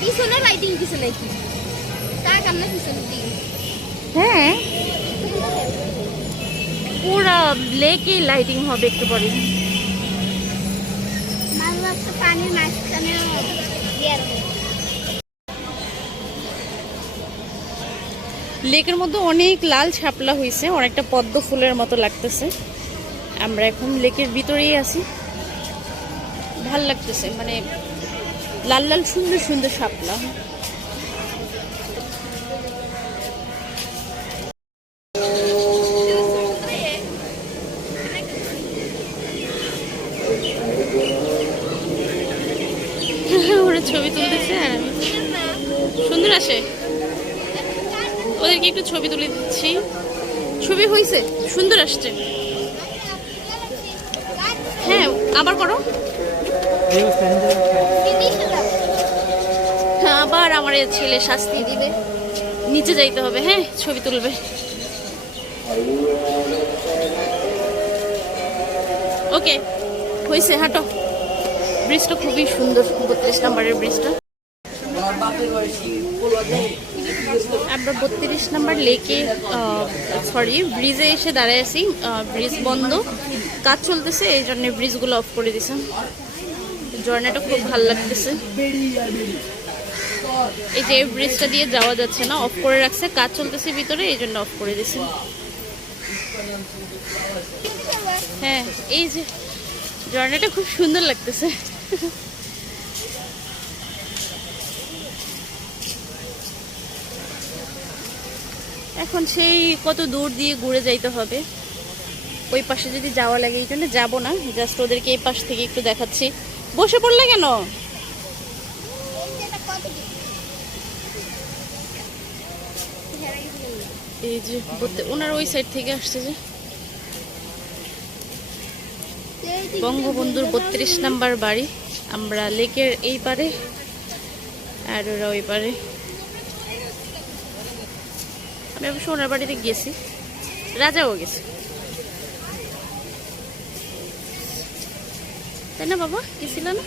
পিছনে লাইটিং দিছে নাকি তাক আমরা পিছনে দিই হ্যাঁ পুরো লেকে লাইটিং হবে একটু পরে মাঝে পানির মাঝখানে লেকের মধ্যে অনেক লাল শাপলা হয়েছে অনেকটা পদ্ম ফুলের মতো লাগতেছে আমরা এখন লেকের ভিতরেই আছি ভাল লাগতেছে মানে লাল লাল সুন্দর সুন্দর শাপলা ওরা ছবি তুলতেছে আর আমি সুন্দর আসে ওদেরকে একটু ছবি তুলে দিচ্ছি ছবি হয়েছে সুন্দর আসছে হ্যাঁ আবার করো আবার আমার ছেলে শাস্তি দিবে নিচে যাইতে হবে হ্যাঁ ছবি তুলবে ওকে হয়েছে হাঁটো ব্রিজটা খুবই সুন্দর 32 নম্বরের ব্রিজটা আমরা 32 নম্বর লেকে সরি ব্রিজে এসে দাঁড়ায় আছি ব্রিজ বন্ধ কাজ চলতেছে এই জন্য ব্রিজগুলো অফ করে দিয়েছে ঝর্ণাটা খুব ভালো লাগতেছে এই যে ব্রিজটা দিয়ে যাওয়া যাচ্ছে না অফ করে রাখছে কাজ চলতেছে ভিতরে এই জন্য অফ করে দিয়েছে হ্যাঁ এই যে ঝর্ণাটা খুব সুন্দর লাগতেছে এখন সেই কত দূর দিয়ে ঘুরে যাইতে হবে ওই পাশে যদি যাওয়া লাগে এই জন্য যাবো না জাস্ট ওদেরকে এই পাশ থেকে একটু দেখাচ্ছি বসে পড়লে কেন এই যে ওনার ওই সাইড থেকে আসছে যে বঙ্গবন্ধুর 32 নম্বর বাড়ি আমরা লেকের এই পারে আর ওরা ওই পারে আমি অবশ্য ওনার বাড়িতে গেছি রাজাও গেছে তাই না বাবা গেছিল না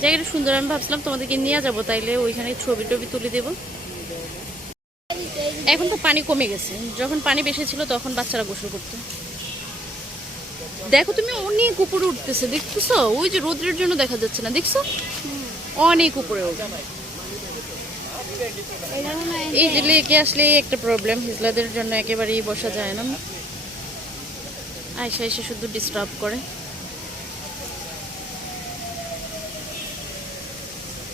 জায়গাটা সুন্দর আমি ভাবছিলাম তোমাদেরকে নিয়ে যাবো তাইলে ওইখানে ছবি টবি তুলে দেবো এখন তো পানি কমে গেছে যখন পানি বেশি ছিল তখন বাচ্চারা গোসল করতো দেখো তুমি অনেক উপরে উঠতেছে দেখতেছো ওই যে রোদ্রের জন্য দেখা যাচ্ছে না দেখছো অনেক উপরে উঠে এই যে লেকে আসলে একটা প্রবলেম হিজলাদের জন্য একেবারেই বসা যায় না আয়সা এসে শুধু ডিস্টার্ব করে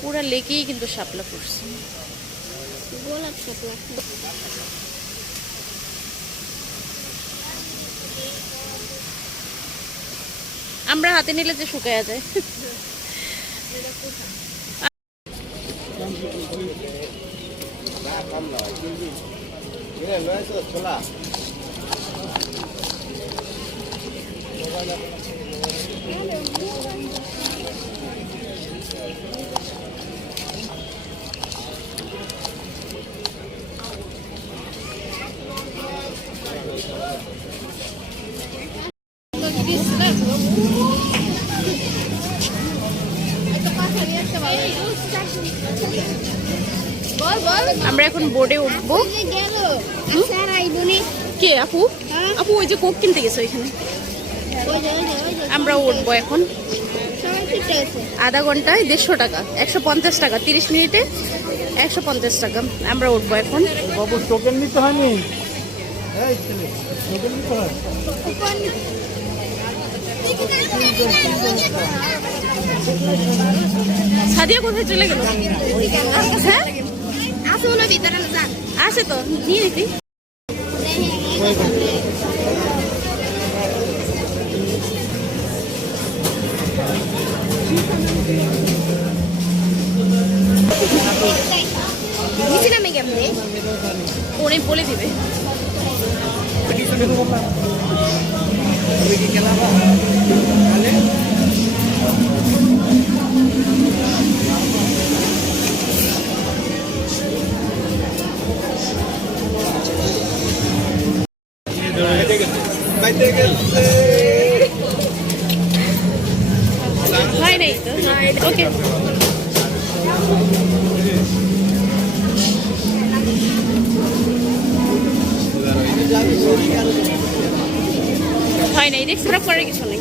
পুরা লেকেই কিন্তু শাপলা পড়ছে গোলাপ শাপলা আমরা হাতে নিলে যে শুকায়া যায় আমরা এখন বোর্ডে উঠবো কে আপু আপু ওই যে কোক কিনতে গেছে ওইখানে আমরা উঠবো এখন আধা ঘন্টায় 150 টাকা 150 টাকা 30 মিনিটে 150 টাকা আমরা উঠবো এখন টোকেন নিতে হয়নি সাদিয়া কোথায় চলে গেল হ্যাঁ আসে তো নিয়ে নিতি ওরে বলে দিবে হয় নাই তো ওকে হয় নাই, এক্সট্রা করার কিছু নেই।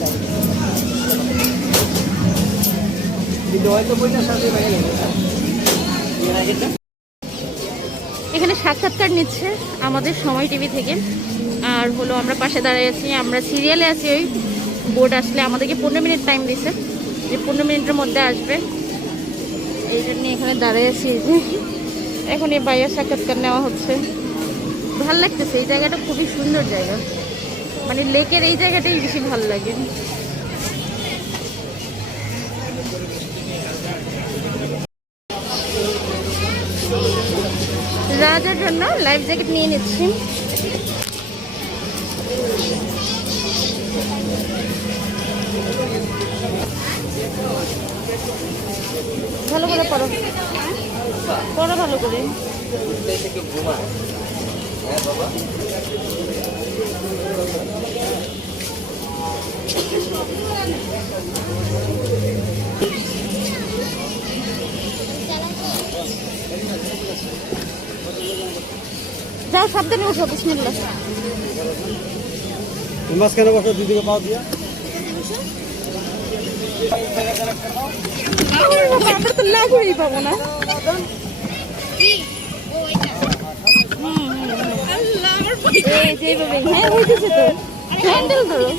এখানে সাক্ষাৎকার নিচ্ছে আমাদের সময় টিভি থেকে। আর হলো আমরা পাশে দাঁড়িয়ে আছি, আমরা সিরিয়ালে আছি। ওই বোর্ড আসলে আমাদেরকে 15 মিনিট টাইম দিছে, যে 15 মিনিটের মধ্যে আসবে। এইটা নিয়ে এখানে দাঁড়িয়ে আছি। এই যে এখন এই বাইরের সাক্ষাৎকার নেওয়া হচ্ছে। ভাল লাগতেছে, এই জায়গাটা খুবই সুন্দর জায়গা, মানে লেকের এই জায়গাটাই বেশি ভালো লাগে। রাজার জন্য লাইফ জ্যাকেট নিয়ে নিচ্ছি। ভালো করে পড়ো, পড়ো ভালো করে। যাও সাবধানে উঠো, বিসমিল্লাহ। মাঝখানে বসো, দিদিকে পাও দিয়া। আমরা তো লাগুই পাবো না। এই যে এইভাবে, হ্যাঁ হইতেছে তো, হ্যান্ডেল ধরো।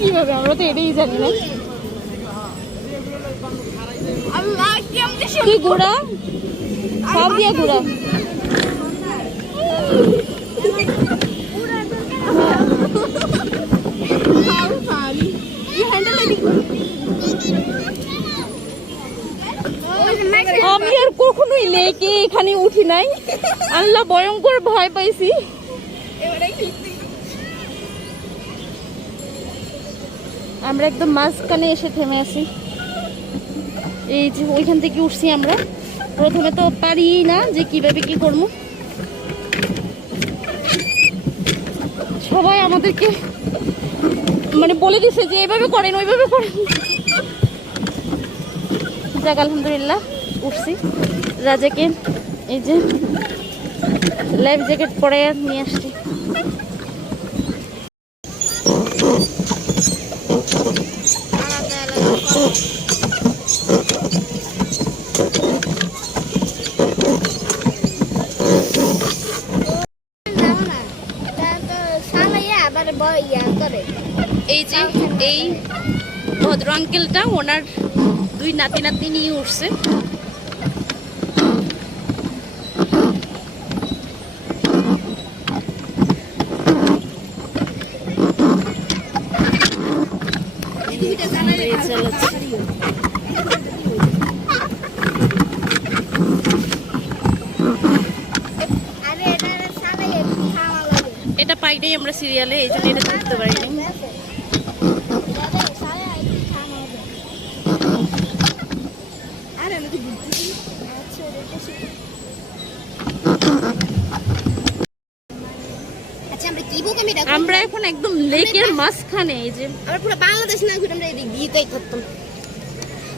কিভাবে, আমরা তো এটাই জানি না। তুই ঘোড়া সব দিয়া ঘোড়া। আমি আর কখনোই লেকে এখানে উঠি নাই, আল্লাহ ভয়ঙ্কর ভয় পাইছি। আমরা একদম মাঝখানে এসে থেমে আছি। এই যে ওইখান থেকে উঠছি আমরা, প্রথমে তো পারি না যে কিভাবে কি করবো। সবাই আমাদেরকে মানে বলে দিছে যে এইভাবে করেন ওইভাবে করেন। যাক আলহামদুলিল্লাহ উঠছি। রাজাকে এই যে লাইফ জ্যাকেট পরে নিয়ে আসছি। এই যে এই ভদ্র আঙ্কেলটা, ওনার 2 নাতি নাতনি নিয়ে উঠছে। এটা পাইটাই আমরা সিরিয়ালে, এই জন্য এটা দেখতে পারিনি। আমরা এখন একদম লেকের মাঝখানে। এই যে আমরা পুরো বাংলাদেশ না ঘুরে আমরা এদিক দিয়ে তাই করতাম।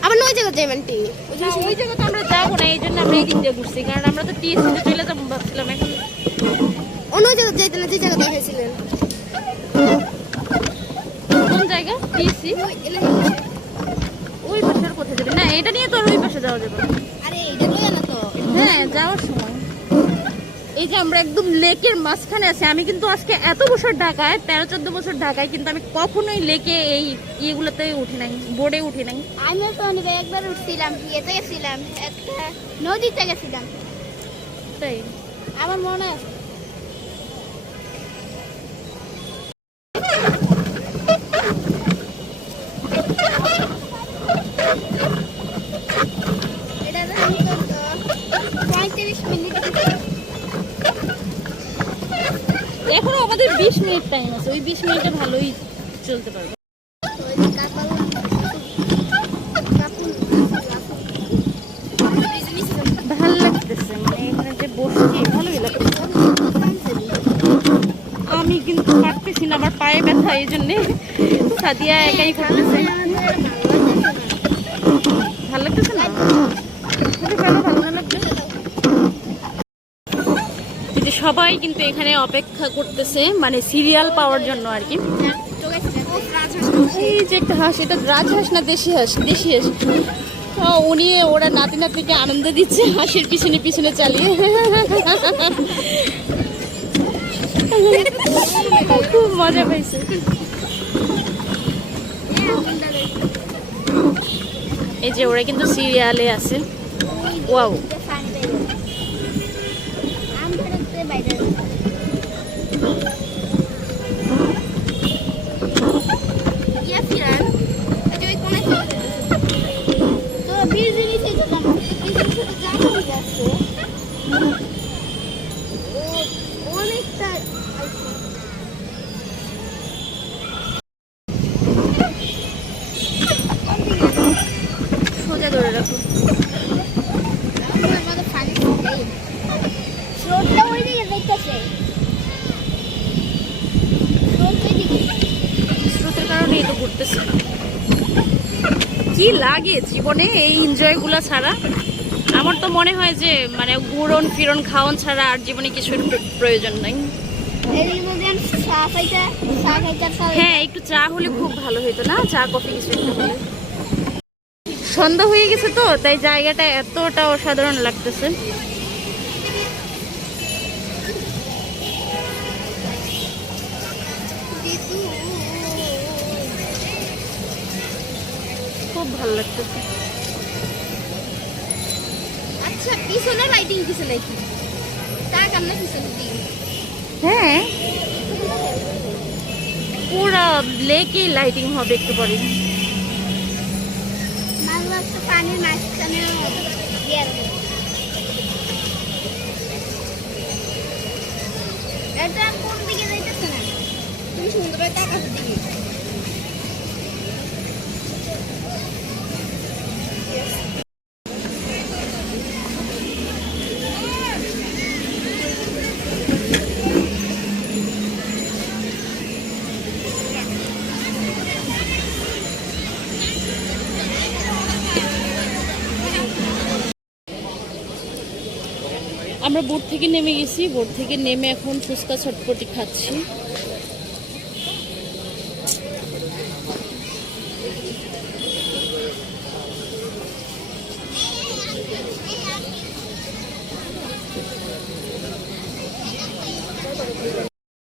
আবার ওই জায়গা যাইবেন টি, ওই জায়গাতে আমরা যাবো না, এই জন্য আমরা এই দিক দিয়ে ঘুরছি, কারণ আমরা তো টিএসসিতে চলে যাবো ভাবছিলাম। এখন অন্য জায়গা যাইতে না, যে জায়গা দেখাইছিলেন। কোন জায়গা? টিএসসি ওই পাশে। আর কোথায় যাবে না, এটা নিয়ে তো আর ওই পাশে যাওয়া যাবে না। আরে এটা লইয়া না তো। হ্যাঁ যাওয়ার সময়। এই যে আমরা একদম লেকের মাঝখানে আছি। আমি কিন্তু আজকে এত বছর ঢাকায়, 13-14 বছর ঢাকায়, কিন্তু আমি কখনোই লেকে এই ইয়েগুলোতে উঠি নাই, বোর্ডে উঠি নাই। আমিও তো একবার উঠছিলাম, ইয়েতে গেছিলাম, একটা নদীতে গেছিলাম, তাই আমার মনে আছে। এটা আমি তো 35 মিনিট। এখনো আমাদের 20 মিনিট টাইম আছে, ওই 20 মিনিটে ভালোই চলতে পারবো। ভাল লাগতেছে, মানে এখানে যে বসছি ভালোই লাগতেছে। আমি কিন্তু পারতেছি না, আমার পায়ে ব্যথা, এই জন্যে সাদিয়া একাই করতেছে। সবাই কিন্তু এখানে অপেক্ষা করতেছে, মানে সিরিয়াল পাওয়ার জন্য আর কি। এই যে একটা হাঁস, এটা রাজহাঁস না দেশি হাঁস? দেশি হাঁস। উনি ওরা নাতি নাতনিকে আনন্দ দিচ্ছে হাঁসের পিছনে পিছনে চালিয়ে। খুব মজা পাইছে। এই যে ওরা কিন্তু সিরিয়ালে আছে। ওয়াও, অনেকটা সোজা ধরে রাখো। স্রোতটা ওই দিকে দেখতেছে। স্রোতের কারণে এই তো ঘুরতেছে। কি লাগে জীবনে এই এনজয়গুলো ছাড়া? আমার তো মনে হয় যে মানে ঘুরন ফিরন খাওয়ান ছাড়া আর জীবনে কিছুর প্রয়োজন নাই। হ্যাঁ, একটু চা হলে খুব ভালো হতো না? চা কফি কিছু একটা হলে। সন্ধ্যা হয়ে গেছে তো, তাই জায়গাটা এতটা অসাধারণ লাগতেছে। খুব ভালো লাগতেছে। আচ্ছা, পিছনে লাইটিং কিছু নাকি? তা কেমন পিছনে দিই? হ্যাঁ, পুরো লেকে লাইটিং হবে একটু পরে। পানির মাঝখানে এটা কোন দিকে যাইতেছে না? তুমি সুন্দর আকাশের দিকে। আমরা বোট থেকে নেমে গেছি। বোট থেকে নেমে এখন ফুচকা চটপটি খাচ্ছি।